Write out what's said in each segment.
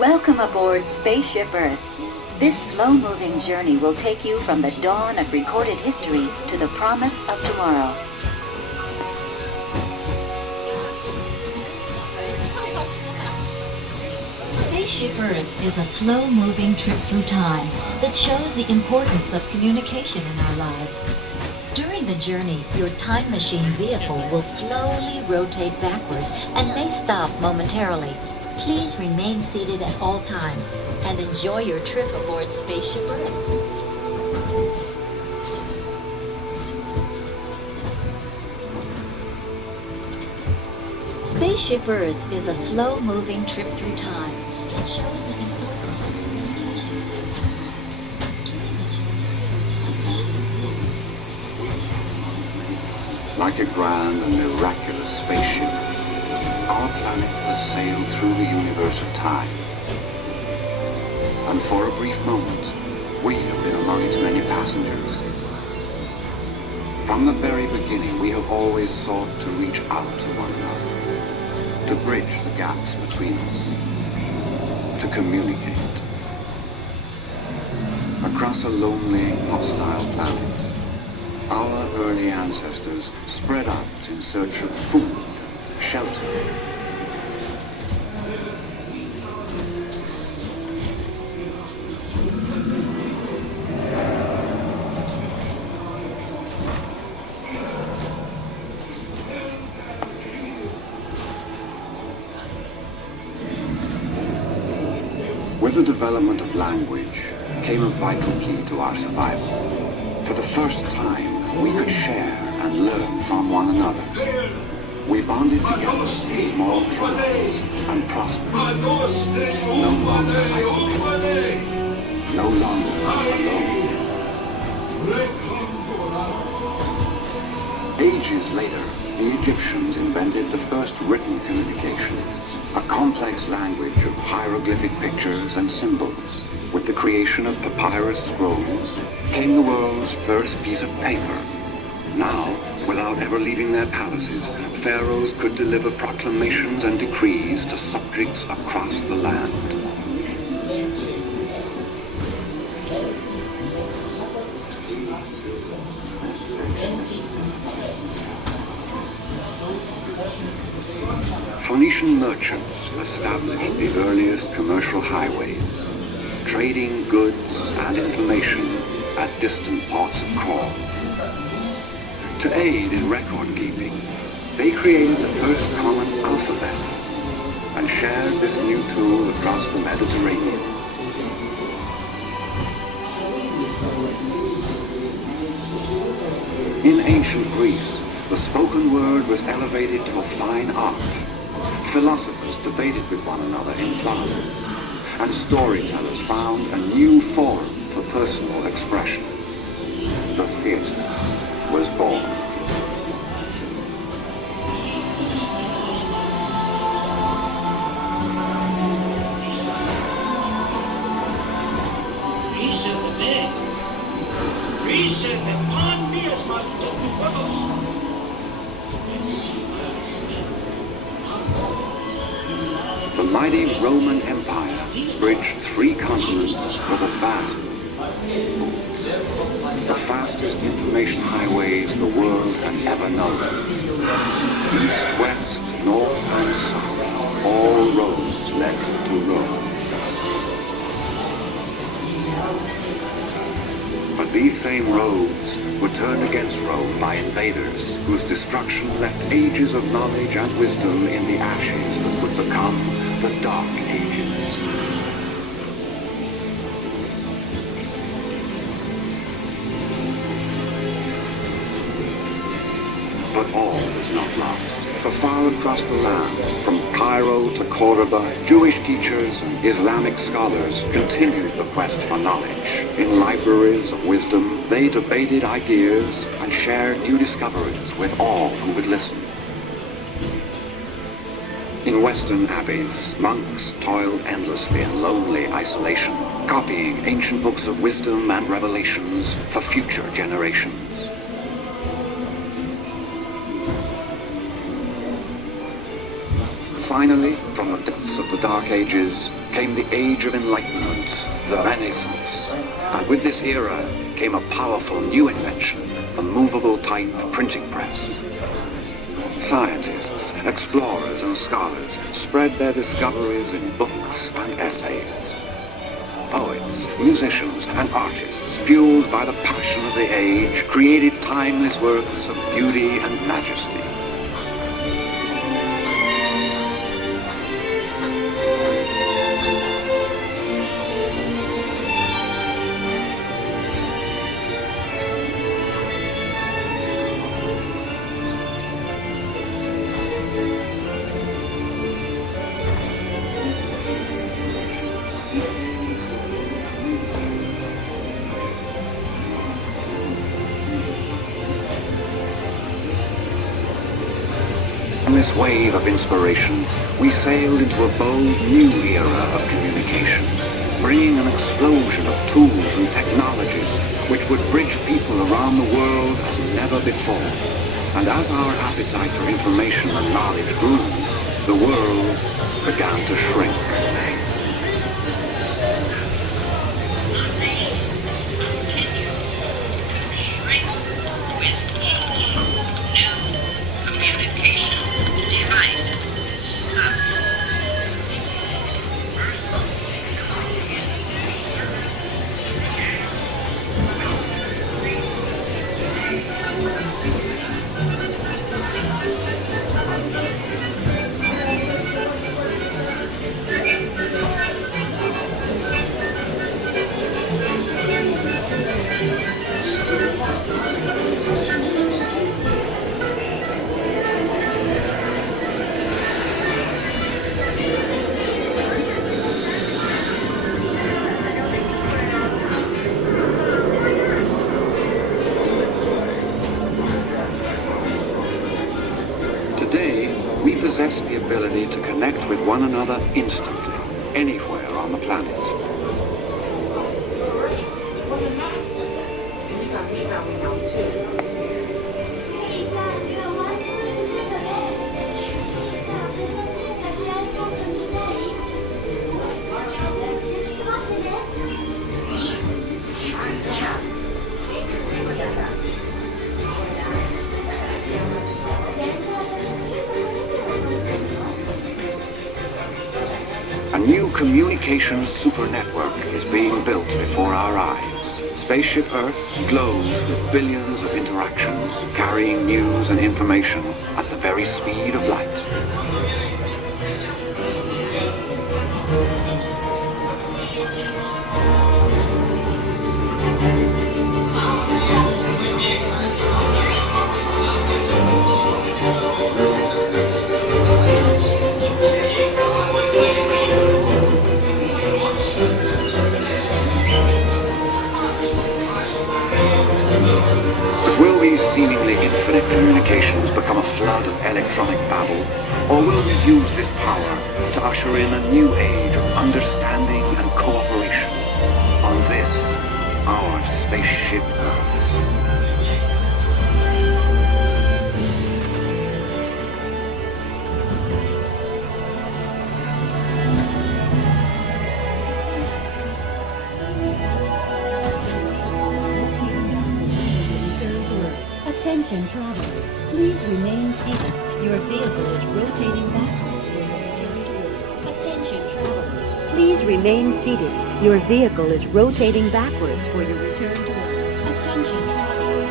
Welcome aboard Spaceship Earth. This slow-moving journey will take you from the dawn of recorded history to the promise of tomorrow. Spaceship Earth is a slow-moving trip through time that shows the importance of communication in our lives. During the journey, your time machine vehicle will slowly rotate backwards and may stop momentarily. Please remain seated at all times and enjoy your trip aboard Spaceship Earth. Spaceship Earth is a slow-moving trip through time that shows the importance of communication. Like a grand and miraculous spaceship, our planet has sailed through the universe of time. And for a brief moment, we have been among its many passengers. From the very beginning, we have always sought to reach out to one another, to bridge the gaps between us, to communicate. Across a lonely, hostile planet, our early ancestors spread out in search of food, shelter. With the development of language came a vital key to our survival. For the first time, we could share and learn from one another. We bonded together in small tribes and prospered. No longer isolated. No longer alone. Ages later, the Egyptians invented the first written communications, a complex language of hieroglyphic pictures and symbols. With the creation of papyrus scrolls came the world's first piece of paper. Now, without ever leaving their palaces, pharaohs could deliver proclamations and decrees to subjects across the land. Phoenician merchants established the earliest commercial highways, trading goods and information at distant ports of call. To aid in record keeping, they created the first common alphabet and shared this new tool across the Mediterranean. In ancient Greece, the spoken word was elevated to a fine art. Philosophers debated with one another in classes, and storytellers found a new form for personal expression. The theatre was born. The mighty Roman Empire bridged 3 continents with a vast, the fastest information highways the world had ever known. East, west, north, and south, all roads led to Rome. But these same roads were turned against Rome by invaders whose destruction left ages of knowledge and wisdom in the ashes that would become the Dark Ages. But all is not lost. For far across the land, from Cairo to Cordoba, Jewish teachers and Islamic scholars continued the quest for knowledge. In libraries of wisdom, they debated ideas and shared new discoveries with all who would listen. In Western abbeys, monks toiled endlessly in lonely isolation, copying ancient books of wisdom and revelations for future generations. Finally, from the depths of the Dark Ages, came the Age of Enlightenment, the Renaissance. And with this era came a powerful new invention, the movable type printing press. Scientists, explorers and scholars spread their discoveries in books and essays. Poets, musicians and artists, fueled by the passion of the age, created timeless works of beauty and majesty. In this wave of inspiration, we sailed into a bold new era of communication, bringing an explosion of tools and technologies which would bridge people around the world as never before. And as our appetite for information and knowledge grew, the world began to shrink. Today, we possess the ability to connect with one another instantly, anywhere on the planet. A new communications super network is being built before our eyes. Spaceship Earth glows with billions of interactions, carrying news and information at the very speed of light. Will these seemingly infinite communications become a flood of electronic babble, or will we use this power to usher in a new age of understanding and cooperation on this, our Spaceship Earth? Attention travelers, please remain seated. Your vehicle is rotating backwards for your return to Earth. Attention travelers, please remain seated. Your vehicle is rotating backwards for your return to Earth. Attention travelers.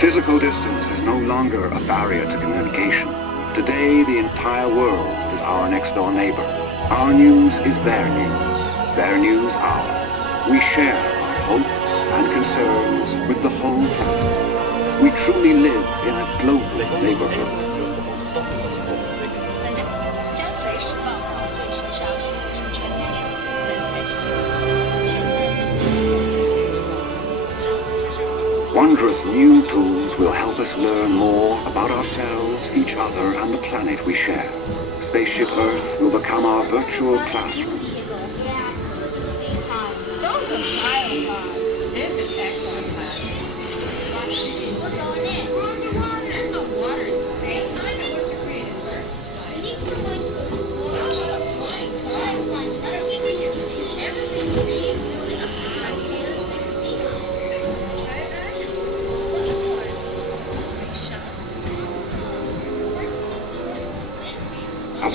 Physical distance is no longer a barrier to communication. Today, the entire world is our next-door neighbor. Our news is their news. Their news ours. We share our hopes and concerns with the whole planet. We truly live in a global neighborhood. Wondrous new tools will help us learn more about ourselves, each other, and the planet we share. Spaceship Earth will become our virtual classroom. This is excellent class. We're going in. There's no water.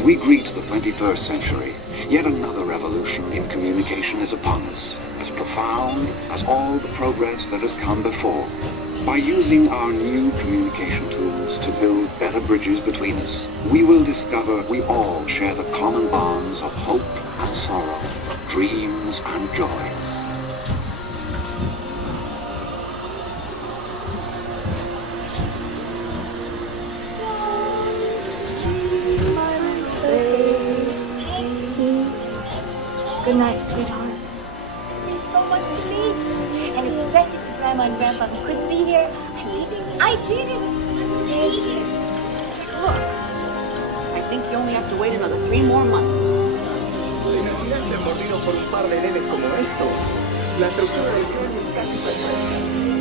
As we greet the 21st century, yet another revolution in communication is upon us, as profound as all the progress that has come before. By using our new communication tools to build better bridges between us, we will discover we all share the common bonds of hope and sorrow, dreams and joys. Good night, sweetheart. There's so much to me, and especially to Grandma and Grandpa who couldn't be here. I did it. Look, I think you only have to wait another 3 more months. Si la vida se ha mordido por un par de nenes como estos, la estructura del cráneo es casi perfecta.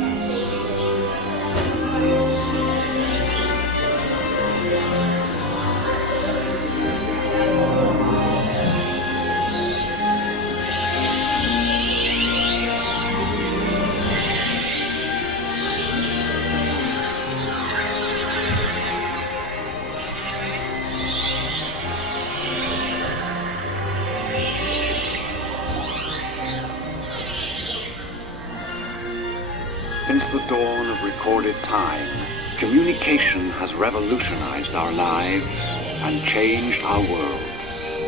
Since the dawn of recorded time, communication has revolutionized our lives and changed our world.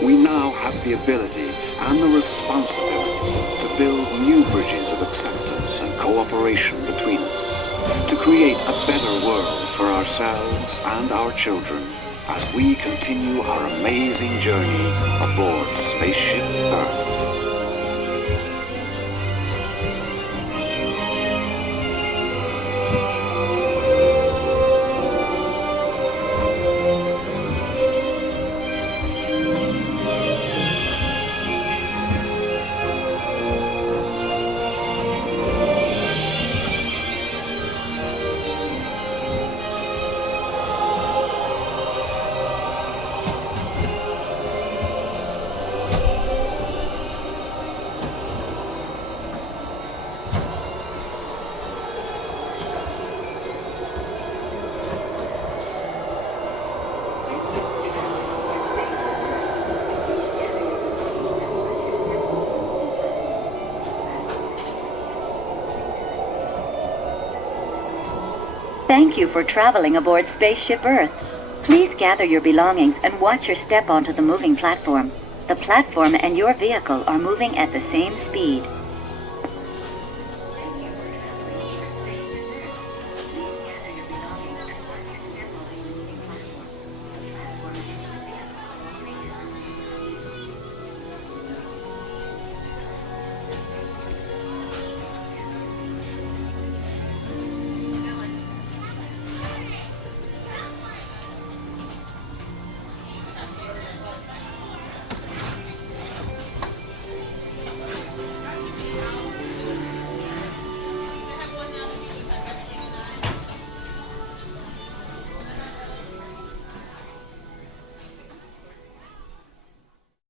We now have the ability and the responsibility to build new bridges of acceptance and cooperation between us, to create a better world for ourselves and our children as we continue our amazing journey aboard Spaceship Earth. Thank you for traveling aboard Spaceship Earth. Please gather your belongings and watch your step onto the moving platform. The platform and your vehicle are moving at the same speed.